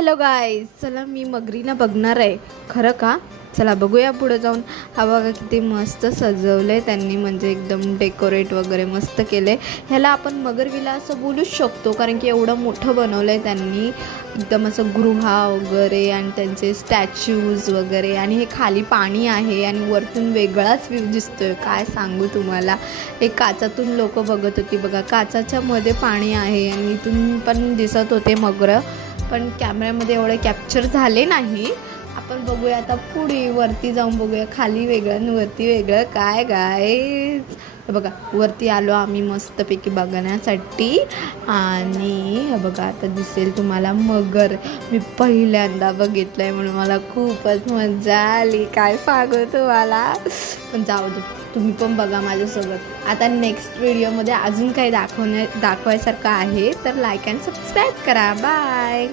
Hello guys, चला मी मगरीला बघणार आहे. खरं का? चला बघूया पुढे जाऊन. हा बघा किती मस्त सजवलं आहे त्यांनी, म्हणजे एकदम डेकोरेट वगैरे मस्त केलं आहे. ह्याला आपण मगरविला असं बोलूच शकतो, कारण की एवढं मोठं बनवलं आहे त्यांनी. एकदम असं गृहा वगैरे आणि त्यांचे स्टॅच्यूज वगैरे, आणि हे खाली पाणी आहे आणि वरतून वेगळाच व्ह्यू दिसतोय. काय सांगू तुम्हाला. एक काचातून लोक बघत होती बघा, काचाच्या मध्ये पाणी आहे आणि इथून पण दिसत होते मगर, पण कॅमेऱ्यामध्ये एवढे कॅप्चर झाले नाही. आपण बघूया आता पुढे, वरती जाऊन बघूया. खाली वेगळं आणि वरती वेगळं. काय गाईज, बघा वरती आलो आम्ही मस्तपैकी बघण्यासाठी. आणि हे बघा आता दिसेल तुम्हाला मगर. मी पहिल्यांदा बघितलं आहे म्हणून मला खूपच मजा आली. काय सांगू तुम्हाला. पण जाऊ दे, तुम्ही पण बघा माझ्यासोबत. आता नेक्स्ट व्हिडिओमध्ये अजून काही दाखवायसारखं आहे, तर लाईक अँड सबस्क्राईब करा. बाय.